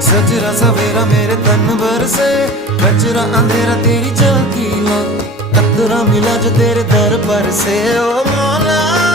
सजरा सवेरा मेरे तन भर से, कचरा अंधेरा तेरी झांकी ला, कतरा मिला जो तेरे दर पर से। ओ मौला